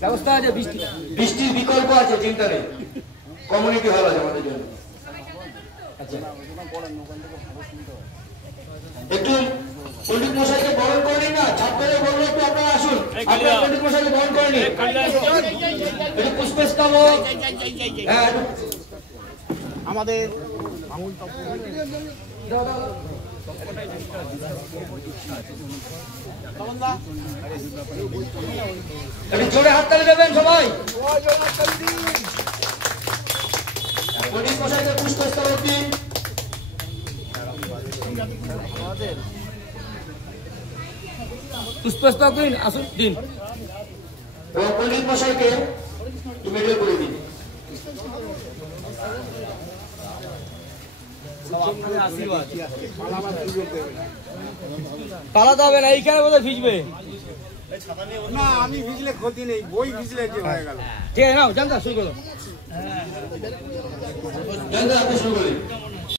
ব্যবস্থা আছে, বৃষ্টির বিকল্প আছে, চিন্তা নেই। কমিউনিটি হল আছে আমাদের জন্য। আচ্ছা, একটু পণ্ডিত মশাইকে বরণ করে নিন না, ছাত্রদের বললো একটু আপনারা আসুন, আপনারা পণ্ডিত মশাইকে বরণ করে নিন, একটু পুষ্পস্তবক। হ্যাঁ, আমাদের একটু জোরে হাততালি দেবেন সবাই। পণ্ডিত মশাইকে পুষ্পস্তবক দিন। পুষ্পস্তবক দিন, আসুন দিন। এবং পণ্ডিত মশাইকে মেডেল করে দিন। পালাতে হবে না, এইখানে বোধহয় ভিজবে না, আমি ভিজলে ক্ষতি নেই, বই ভিজলে যে হয়ে গেল। ঠিক আছে, নাও জানতা শুরু করো। জানতা আপনি শুরু করুন।